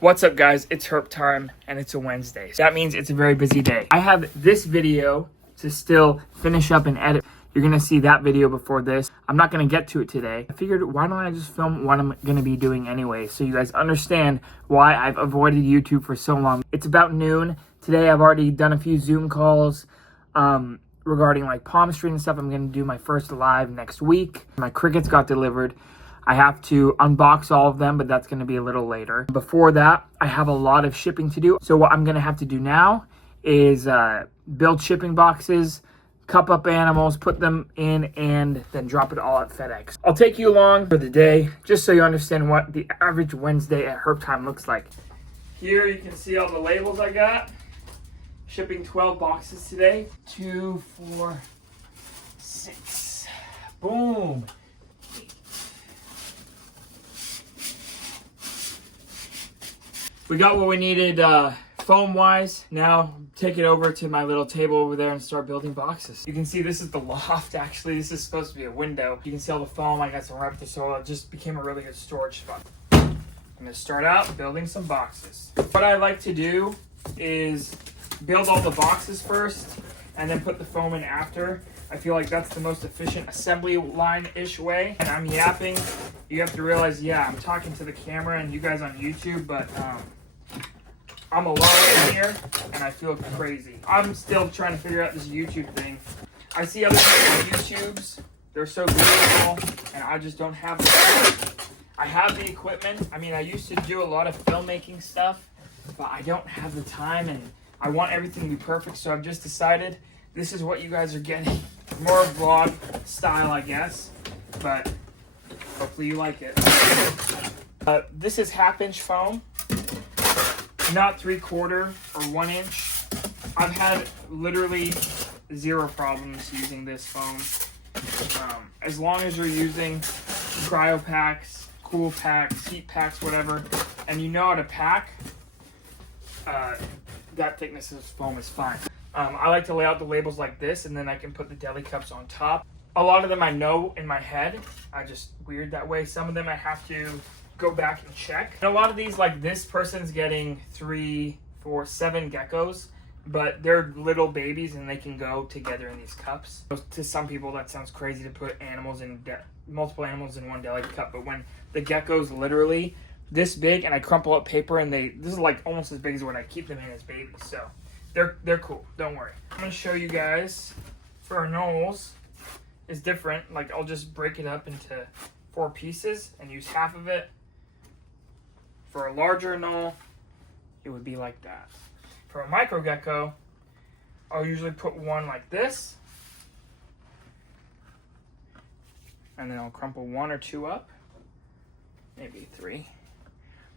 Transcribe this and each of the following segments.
What's up, guys? It's HerpTime, and it's a Wednesday. That means it's a very busy day. I have this video to still finish up and edit. You're going to see that video before this. I'm not going to get to it today. I figured, why don't I just film what I'm going to be doing anyway, so you guys understand why I've avoided YouTube for so long. It's about noon. Today, I've already done a few Zoom calls regarding like palm street and stuff. I'm going to do my first live next week. My crickets got delivered. I have to unbox all of them, but that's going to be a little later. Before that, I have a lot of shipping to do. So what I'm going to have to do now is build shipping boxes, cup up animals, put them in, and then drop it all at FedEx. I'll take you along for the day, just so you understand what the average Wednesday at HerpTime looks like. Here you can see all the labels I got. Shipping 12 boxes today. 2, 4, 6. Boom. We got what we needed foam-wise. Now take it over to my little table over there and start building boxes. You can see this is the loft, actually. This is supposed to be a window. You can see all the foam. I got some Reptiles, so it just became a really good storage spot. I'm gonna start out building some boxes. What I like to do is build all the boxes first and then put the foam in after. I feel like that's the most efficient assembly line-ish way. And I'm yapping. You have to realize, yeah, I'm talking to the camera and you guys on YouTube, but I'm alone in here and I feel crazy. I'm still trying to figure out this YouTube thing. I see other people's YouTubes. They're so beautiful and I just don't have the I have the equipment. I mean, I used to do a lot of filmmaking stuff, but I don't have the time and I want everything to be perfect. So I've just decided this is what you guys are getting. More vlog style, I guess, but hopefully you like it. This is 1/2-inch foam, not 3/4 or 1 inch. I've had literally 0 problems using this foam. As long as you're using cryo packs, cool packs, heat packs, whatever, and you know how to pack, that thickness of foam is fine. I like to lay out the labels like this, and then I can put the deli cups on top. A lot of them I know in my head. I just weird that way. Some of them I have to go back and check. And a lot of these, like this person's getting 3, 4, 7 geckos, but they're little babies and they can go together in these cups. To some people, that sounds crazy to put animals in multiple animals in one deli cup, but when the gecko's literally this big and I crumple up paper and this is like almost as big as what I keep them in as babies, so they're cool, don't worry. I'm gonna show you guys for our knolls is different. Like I'll just break it up into 4 pieces and use half of it. For a larger knoll, it would be like that. For a micro gecko, I'll usually put one like this, and then I'll crumple 1 or 2 up, maybe 3.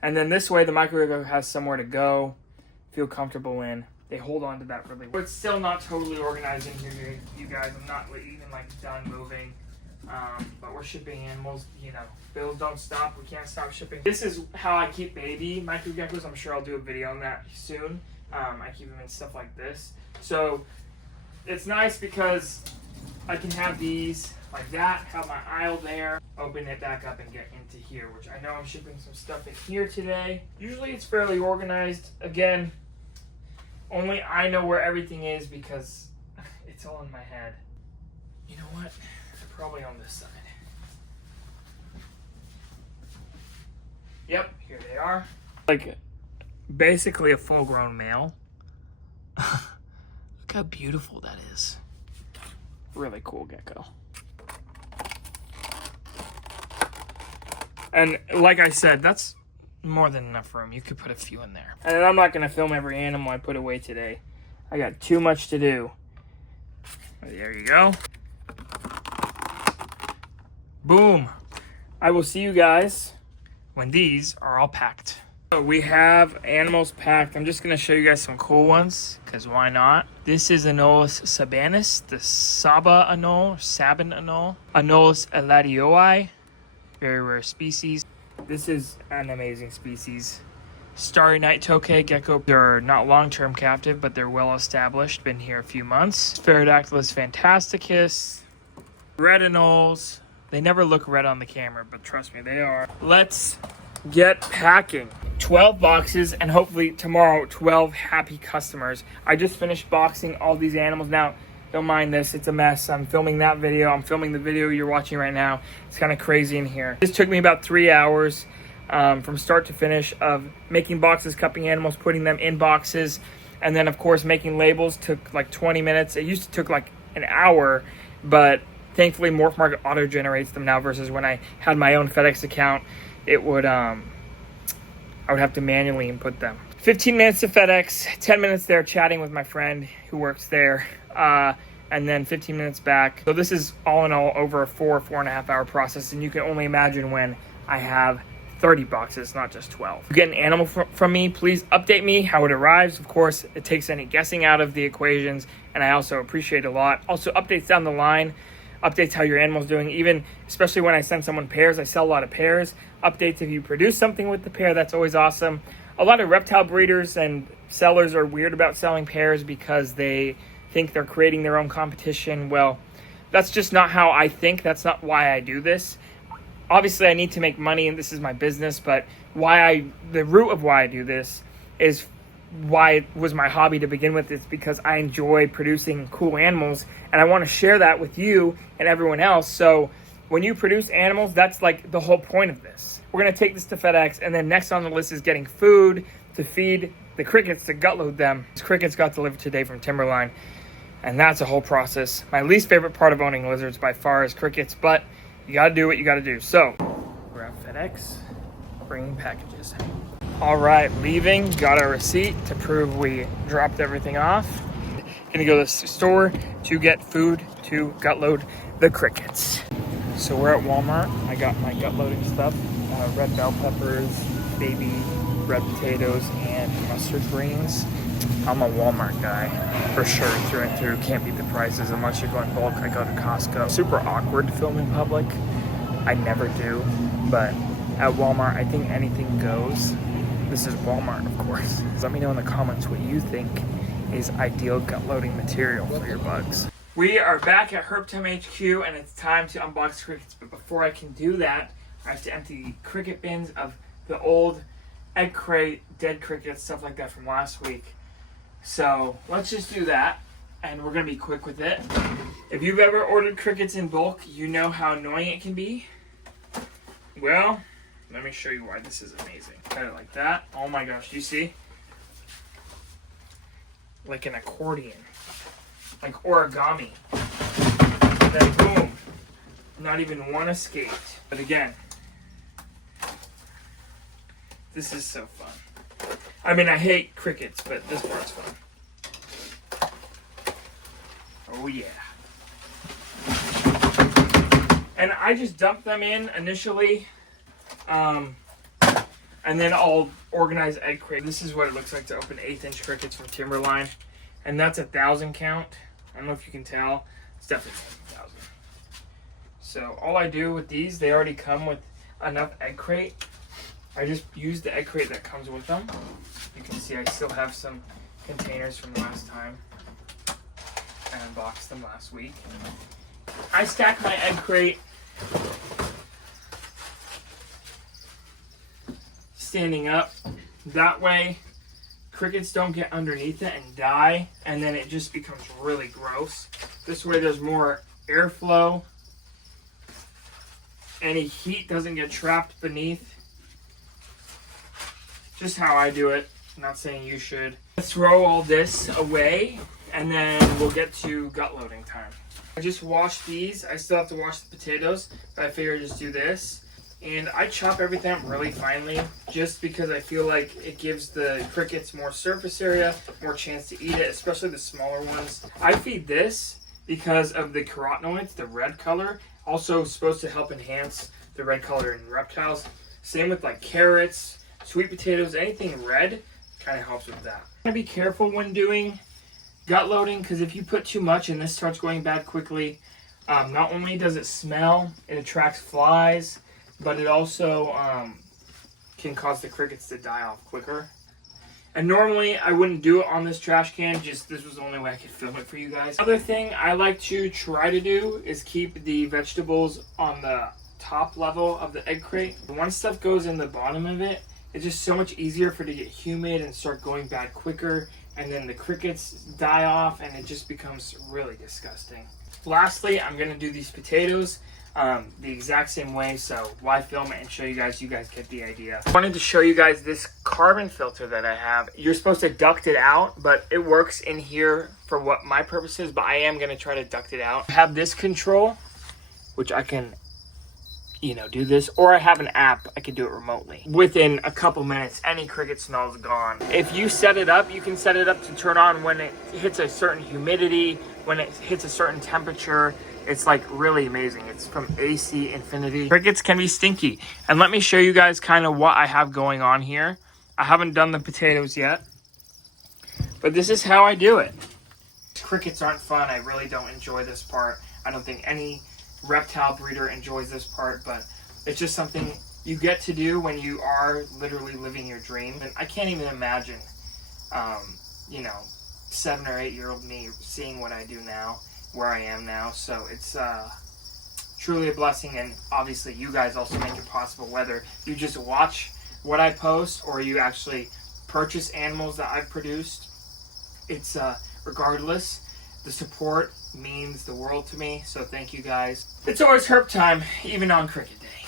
And then this way the micro gecko has somewhere to go, feel comfortable in. They hold on to that really well. It's still not totally organized in here, you guys. I'm not even like done moving. But we're shipping animals, you know. Bills don't stop. We can't stop shipping. This is how I keep baby micro geckos. I'm sure I'll do a video on that soon. I keep them in stuff like this. So it's nice because I can have these like that, have my aisle there, open it back up and get into here, which I know I'm shipping some stuff in here today. Usually it's fairly organized. Again, only I know where everything is because it's all in my head. You know what? They're probably on this side. Yep, here they are. Like, basically a full-grown male. Look how beautiful that is. Really cool gecko. And like I said, that's more than enough room. You could put a few in there. And I'm not going to film every animal I put away today. I got too much to do. There you go. Boom. I will see you guys when these are all packed. So we have animals packed. I'm just going to show you guys some cool ones, because why not? This is Anolis sabanis, the Saba anole, Sabin anole. Anolis eladioi, very rare species. This is an amazing species. Starry night tokay gecko. They're not long-term captive, but they're well established. Been here a few months. Pterodactylus fantasticus. Red anoles. They never look red on the camera, but trust me, they are. Let's get packing. 12 boxes, and hopefully tomorrow 12 happy customers. I just finished boxing all these animals. Now, don't mind this, it's a mess. I'm filming that video. I'm filming the video you're watching right now. It's kind of crazy in here. This took me about 3 hours from start to finish of making boxes, cupping animals, putting them in boxes, and then of course making labels took like 20 minutes. It used to take like an hour, but thankfully Morph Market auto generates them now versus when I had my own FedEx account, it would I would have to manually input them. 15 minutes to FedEx, 10 minutes there chatting with my friend who works there, and then 15 minutes back. So this is all in all over a 4.5 hour process, and you can only imagine when I have 30 boxes, not just 12. If you get an animal from me, please update me how it arrives. Of course, it takes any guessing out of the equations, and I also appreciate a lot. Also, updates down the line, updates how your animal's doing, even especially when I send someone pairs. I sell a lot of pairs. Updates if you produce something with the pair, that's always awesome. A lot of reptile breeders and sellers are weird about selling pairs because they think they're creating their own competition. Well, that's just not how I think. That's not why I do this. Obviously, I need to make money and this is my business, but the root of why I do this is why it was my hobby to begin with. It's because I enjoy producing cool animals and I want to share that with you and everyone else. So when you produce animals, that's like the whole point of this. We're going to take this to FedEx, and then next on the list is getting food to feed the crickets to gut load them. These crickets got delivered today from Timberline, and that's a whole process. My least favorite part of owning lizards by far is crickets, but you got to do what you got to do. So we're at FedEx, bringing packages. All right, leaving, got our receipt to prove we dropped everything off. Gonna go to the store to get food to gut load the crickets. So we're at Walmart. I got my gut loading stuff, red bell peppers, baby red potatoes, and mustard greens. I'm a Walmart guy, for sure, through and through. Can't beat the prices unless you're going bulk. I go to Costco. Super awkward to film in public. I never do, but at Walmart, I think anything goes. This is Walmart, of course. Let me know in the comments what you think is ideal gut loading material for your bugs. We are back at HerpTime HQ, and it's time to unbox crickets. But before I can do that, I have to empty the cricket bins of the old egg crate, dead crickets, stuff like that from last week. So let's just do that, and we're gonna be quick with it. If you've ever ordered crickets in bulk, you know how annoying it can be. Well, let me show you why this is amazing. Cut it like that. Oh my gosh, do you see? Like an accordion. Like origami. And then boom. Not even one escaped. But again, this is so fun. I mean, I hate crickets, but this part's fun. Oh yeah. And I just dump them in initially. And then I'll organize egg crate. This is what it looks like to open 1/8-inch crickets from Timberline. And that's 1,000 count. I don't know if you can tell. It's definitely 1,000. So all I do with these, they already come with enough egg crate. I just use the egg crate that comes with them. You can see I still have some containers from last time. I unboxed them last week. I stack my egg crate standing up. That way crickets don't get underneath it and die, and then it just becomes really gross. This way there's more airflow. Any heat doesn't get trapped beneath. Just how I do it. I'm not saying you should. Let's throw all this away, and then we'll get to gut loading time. I just washed these. I still have to wash the potatoes, but I figured I'd just do this. And I chop everything up really finely just because I feel like it gives the crickets more surface area, more chance to eat it, especially the smaller ones. I feed this because of the carotenoids, the red color, also supposed to help enhance the red color in reptiles. Same with like carrots, sweet potatoes, anything red kind of helps with that. You gotta be careful when doing gut loading because if you put too much and this starts going bad quickly, not only does it smell, it attracts flies, but it also can cause the crickets to die off quicker. And normally I wouldn't do it on this trash can, just this was the only way I could film it for you guys. Other thing I like to try to do is keep the vegetables on the top level of the egg crate. Once stuff goes in the bottom of it, it's just so much easier for it to get humid and start going bad quicker, and then the crickets die off and it just becomes really disgusting. Lastly, I'm gonna do these potatoes the exact same way, so why film it and show you guys? You guys get the idea. I wanted to show you guys this carbon filter that I have. You're supposed to duct it out, but it works in here for what my purpose is, but I am gonna try to duct it out. I have this control, which I can, you know, do this, or I have an app, I can do it remotely. Within a couple minutes, any cricket smell is gone. If you set it up, you can set it up to turn on when it hits a certain humidity, when it hits a certain temperature. It's like really amazing. It's from AC Infinity. Crickets can be stinky. And let me show you guys kind of what I have going on here. I haven't done the potatoes yet, but this is how I do it. Crickets aren't fun. I really don't enjoy this part. I don't think any reptile breeder enjoys this part, but it's just something you get to do when you are literally living your dream. And I can't even imagine, you know, 7 or 8 year old me seeing what I do now, where I am now. So it's truly a blessing, and obviously you guys also make it possible, whether you just watch what I post or you actually purchase animals that I've produced. It's regardless, the support means the world to me, so thank you guys. It's always herp time, even on cricket day.